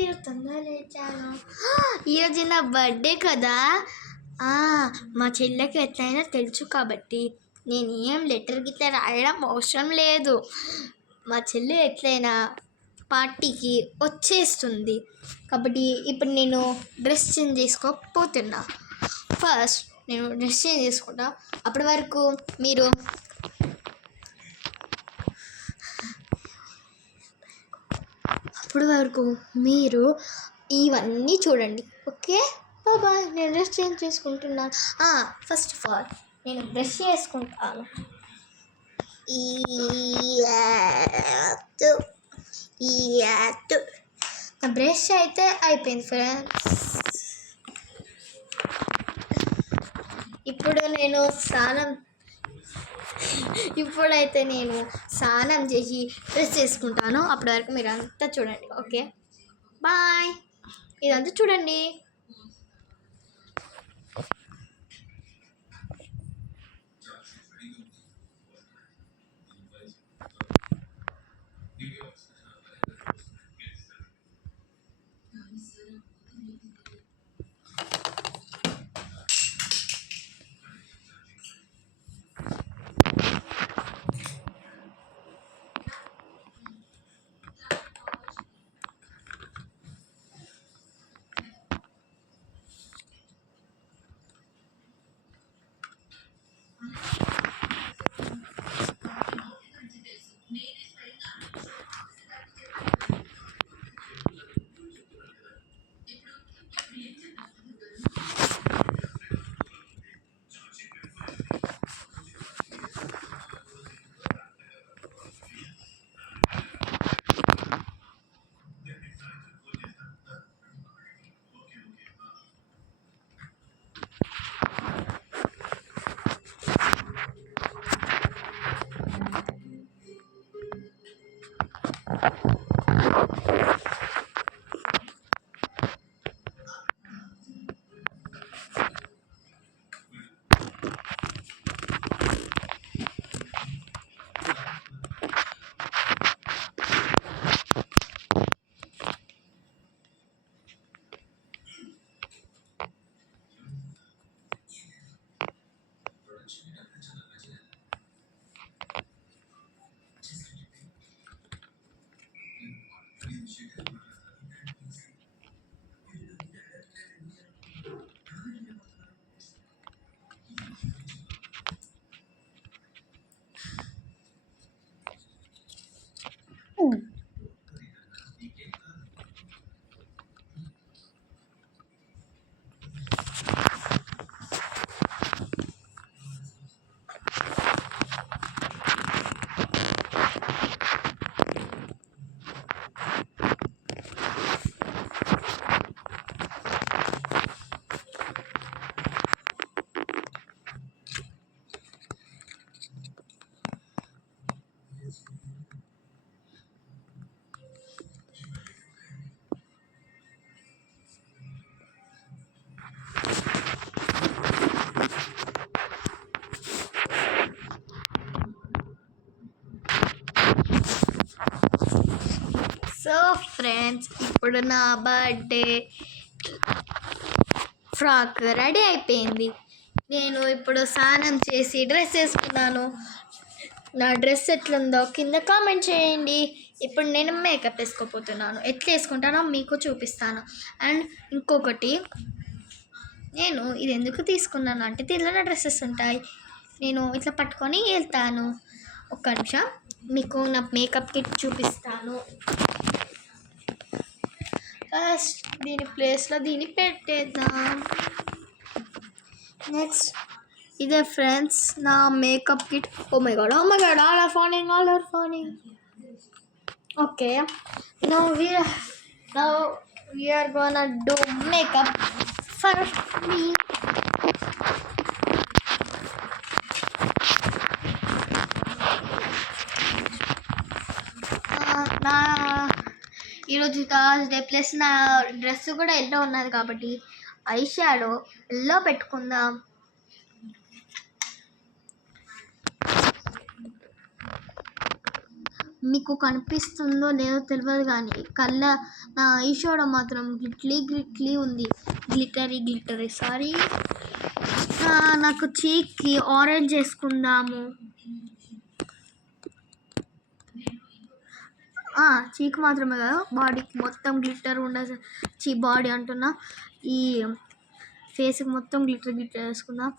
ఈరోజు తొందరగా లేచాను. ఈరోజు నా బర్త్డే కదా. మా చెల్లెకి ఎట్లయినా తెలుసు కాబట్టి నేను ఏం లెటర్ గిట్లా రాయడం అవసరం లేదు. మా చెల్లి ఎట్లయినా పార్టీకి వచ్చేస్తుంది కాబట్టి ఇప్పుడు నేను డ్రెస్ చేంజ్ చేసుకోకపోతున్నా. ఫస్ట్ నేను డ్రెస్ చేంజ్ చేసుకుంటా. అప్పటి వరకు మీరు ఇవన్నీ చూడండి. Okay bye. నేను డ్రెస్ చేంజ్ చేసుకుంటున్నాను. ఫస్ట్ ఆఫ్ ఆల్ నేను బ్రష్ చేసుకుంటాను. నా బ్రష్ అయితే అయిపోయింది ఫ్రెండ్స్. ఇప్పుడైతే నేను స్నానం చేసి డ్రెస్ చేసుకుంటాను. అప్పటి వరకు మీరు అంతా చూడండి. Okay bye. ఇదంతా చూడండి. సో ఫ్రెండ్స్, ఇప్పుడు నా బర్త్డే ఫ్రాక్ రెడీ అయిపోయింది. నేను ఇప్పుడు స్నానం చేసి డ్రెస్ వేసుకున్నాను. నా డ్రెస్ ఎట్లుందో కింద కామెంట్ చేయండి. ఇప్పుడు నేను మేకప్ వేసుకోపోతున్నాను. ఎట్లా వేసుకుంటానో మీకు చూపిస్తాను. అండ్ ఇంకొకటి, నేను ఇది ఎందుకు తీసుకున్నాను అంటే దీనిలో డ్రెస్సెస్ ఉంటాయి. నేను ఇట్లా పట్టుకొని వెళ్తాను. ఒక్క నిమిషం మీకు నా మేకప్ కిట్ చూపిస్తాను. ఫస్ట్ దీని ప్లేస్లో దీన్ని పెట్టేద్దాం. నెక్స్ట్ ఇదే ఫ్రెండ్స్ నా makeup kit. Oh my god all are fanning. Okay, now we are gonna do makeup for me. నా ఈరోజు థర్స్డే ప్లస్ నా డ్రెస్ కూడా ఎల్లో ఉన్నది కాబట్టి ఐ షాడో ఎల్లో పెట్టుకుందాం. మీకు కనిపిస్తుందో లేదో తెలియదు కానీ నా ఐ షాడో మాత్రం గ్లిట్లీ ఉంది. Glittery sorry. నాకు చీక్కి ఆరెంజ్ వేసుకుందాము. చీక్ మాత్రమే కదా, బాడీకి మొత్తం గ్లిట్టర్ ఉండదు. బాడీ అంటున్నా, ఈ ఫేస్కి మొత్తం గ్లిట్టర్ వేసుకుందాం.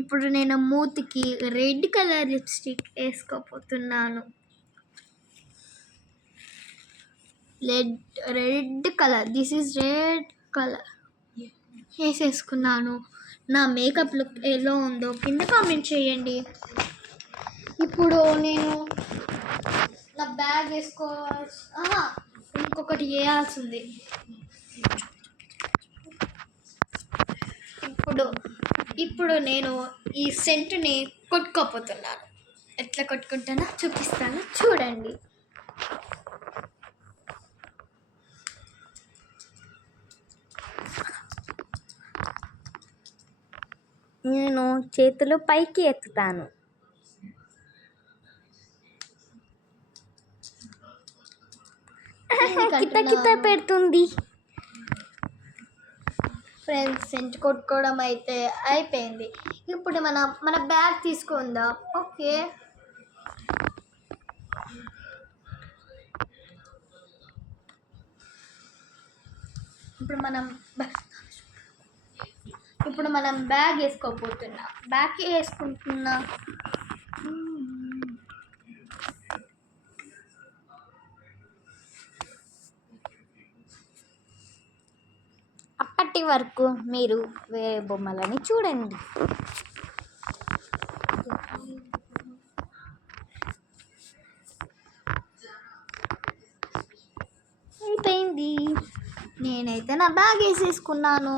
ఇప్పుడు నేను మూతికి రెడ్ కలర్ లిప్స్టిక్ వేసుకోపోతున్నాను. Red colour, this is red colour వేసేసుకున్నాను. నా మేకప్ లుక్ ఎలా ఉందో కింద కామెంట్ చేయండి. ఇప్పుడు నేను నా బ్యాగ్ వేసుకోవాల్సి ఇంకొకటి వేయాల్సింది. ఇప్పుడు నేను ఈ సెంటుని కొట్టుకోపోతున్నాను. ఎట్లా కొట్టుకుంటానో చూపిస్తాను, చూడండి. నేను చేతులు పైకి ఎత్తుతాను. కిత పెడుతుంది. ఫ్రెండ్స్, సెంట్ కొట్టుకోవడం అయితే అయిపోయింది. ఇప్పుడు మన బ్యాగ్ తీసుకుందాం. ఓకే, ఇప్పుడు మనం బ్యాగ్ వేసుకోపోతున్నాం. బ్యాగ్ వేసుకుంటున్నా. అప్పటి వరకు మీరు వేరే బొమ్మలని చూడండి. అయిపోయింది. నేనైతే నా బ్యాగ్ వేసేసుకున్నాను.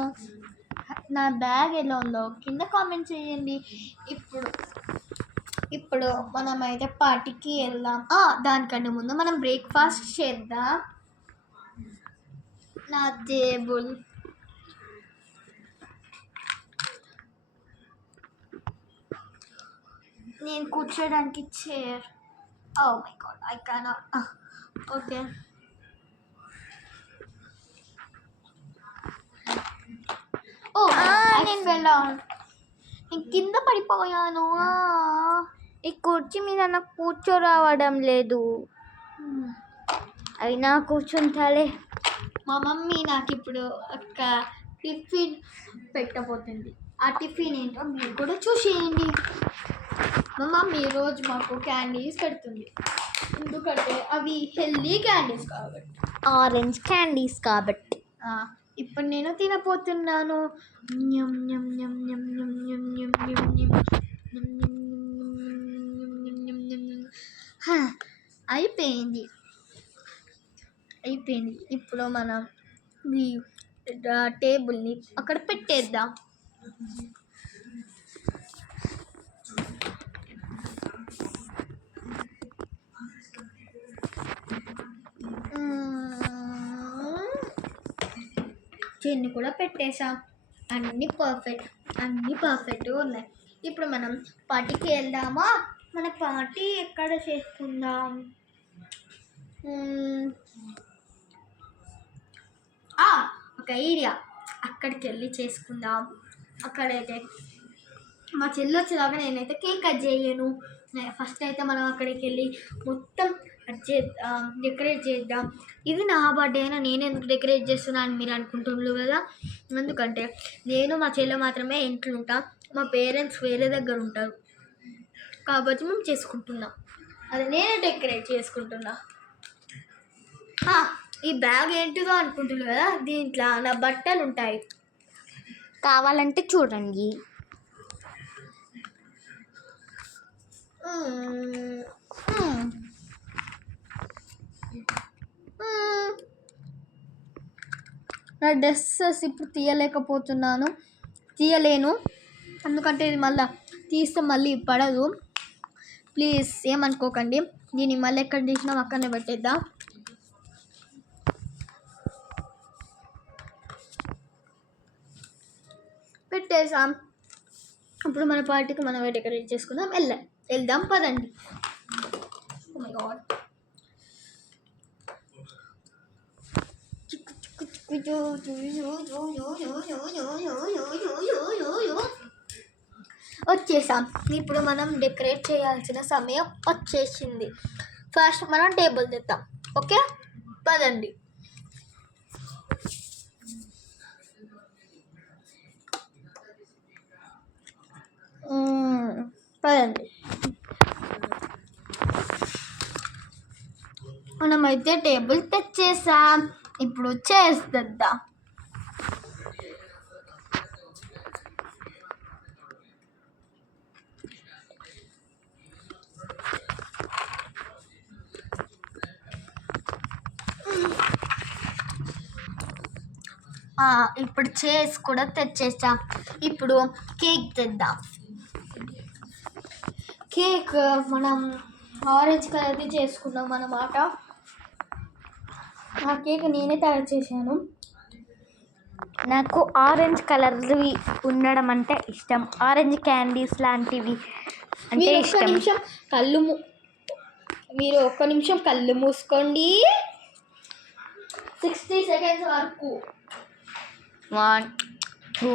నా బ్యాగ్ ఎలా ఉందో కింద కామెంట్ చేయండి. ఇప్పుడు మనమైతే పార్టీకి వెళ్దాం. దానికంటే ముందు మనం బ్రేక్ఫాస్ట్ చేద్దాం. నా టేబుల్, నేను కూర్చోడానికి chair. Oh my god, I cannot. Okay, నేను కింద పడిపోయాను. ఈ కుర్చీ మీద నాకు కూర్చోరావడం లేదు. అయినా కూర్చుంటాలే. మా మమ్మీ నాకు ఇప్పుడు ఒక టిఫిన్ పెట్టబోతుంది. ఆ టిఫిన్ ఏంటో మీరు కూడా చూసేయండి. మా మమ్మీ రోజు మాకు క్యాండీస్ పెడుతుంది. ఎందుకంటే అవి హెల్దీ క్యాండీస్ కాబట్టి, ఆరెంజ్ క్యాండీస్ కాబట్టి. ఇప్పుడు నేను తినపోతున్నాను. అయిపోయింది. ఇప్పుడు మనం ఈ టేబుల్ని అక్కడ పెట్టేద్దాం. చైర్ని కూడా పెట్టేసాం. అన్నీ పర్ఫెక్ట్గా ఉన్నాయి. ఇప్పుడు మనం పార్టీకి వెళ్దామా? మన పార్టీ ఎక్కడ చేసుకుందాం? ఒక ఐడియా, అక్కడికి వెళ్ళి చేసుకుందాం. అక్కడైతే మా చెల్లి వచ్చేలాగా నేనైతే కేక్ కట్ చేయను. ఫస్ట్ అయితే మనం అక్కడికి వెళ్ళి మొత్తం డెకరేట్ చేద్దాం. ఇది నా బర్త్డే అయినా నేను ఎందుకు డెకరేట్ చేస్తున్నా అని మీరు అనుకుంటున్నారు కదా. ఎందుకంటే నేను మా చెల్లి మాత్రమే ఇంట్లో ఉంటాం. మా పేరెంట్స్ వేరే దగ్గర ఉంటారు కాబట్టి మేము చేసుకుంటున్నాం. అది నేను డెకరేట్ చేసుకుంటున్నా. ఈ బ్యాగ్ ఏంటిదో అనుకుంటున్నారు కదా, దీంట్లో నా బట్టలు ఉంటాయి. కావాలంటే చూడండి. నా డ్రెస్సెస్ ఇప్పుడు తీయలేను ఎందుకంటే ఇది మళ్ళీ తీస్తే మళ్ళీ పడదు. ప్లీజ్ ఏమనుకోకండి. దీన్ని మళ్ళీ ఎక్కడ తీసినా అక్కడనే పెట్టేద్దాం. పెట్టేసాం. ఇప్పుడు మన పార్టీకి మనమే డెకరేట్ చేసుకుందాం. వెళ్దాం పదండి. ఓ మై గాడ్, వచ్చేసాం. ఇప్పుడు మనం డెకరేట్ చేయాల్సిన సమయం వచ్చేసింది. ఫస్ట్ మనం టేబుల్ తెద్దాం. ఓకే, పదండి. పదండి. మనమైతే టేబుల్ తెచ్చేసాం. ఇప్పుడు చేద్దాం. ఇప్పుడు చైర్స్ కూడా తెచ్చేసాం. ఇప్పుడు కేక్ తెద్దాం. కేక్ మనం ఆరెంజ్ కలర్ది చేసుకున్నాం అన్నమాట. ఆ కేక్ నేనే తయారు చేశాను. నాకు ఆరెంజ్ కలర్వి ఉండడం అంటే ఇష్టం. ఆరెంజ్ క్యాండీస్ లాంటివి అంటే ఇష్టం. మీరు ఒక్క నిమిషం కళ్ళు మూసుకోండి. 60 సెకండ్స్ వరకు. 1 2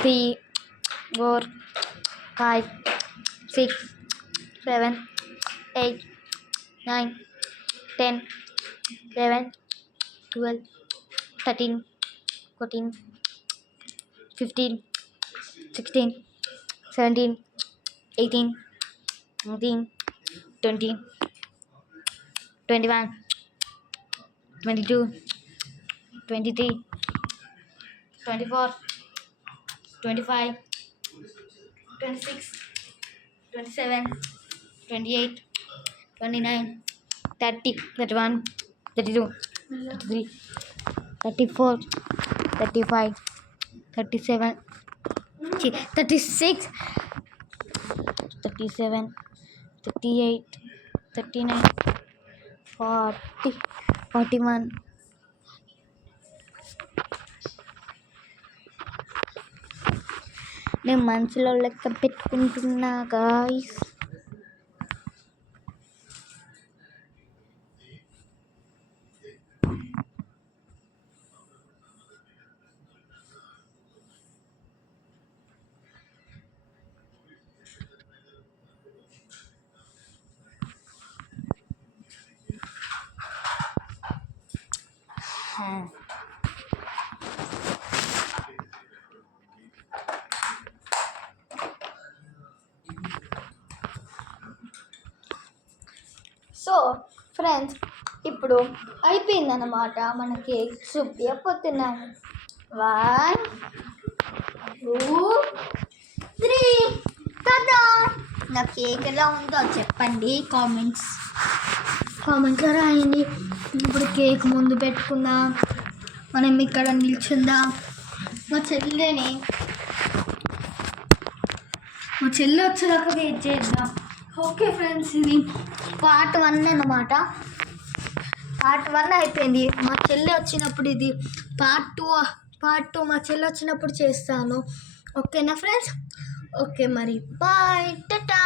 3 4 5 6 7 8 9 10 11 12 13 14 15 16 17 18 19 20 21 22 23 24 25 26 27 28 29 30 31 32 33 34 35 37 36 37 38 39 40 41 నేను మనసులో లెక్క పెట్టుకుంటున్నా గాయ్స్. సో ఫ్రెండ్స్, ఇప్పుడు అయిపోయిందన్నమాట. మన కేక్ చూపించబోతున్నాను. 1 2 3 కదా. నా కేక్ ఎలా ఉందో చెప్పండి. కామెంట్స్లో రాయండి. ఇప్పుడు కేక్ ముందు పెట్టుకుందాం. మనం ఇక్కడ నిల్చుందాం. మా చెల్లి వచ్చేదాకా వెయిట్ చేద్దాం. ఓకే ఫ్రెండ్స్, ఇది పార్ట్ 1 అన్నమాట. పార్ట్ 1 అయిపోయింది. మా చెల్లి వచ్చినప్పుడు ఇది పార్ట్ 2 మా చెల్లి వచ్చినప్పుడు చేస్తాను. ఓకేనా ఫ్రెండ్స్? ఓకే మరి బాయ్, టాటా.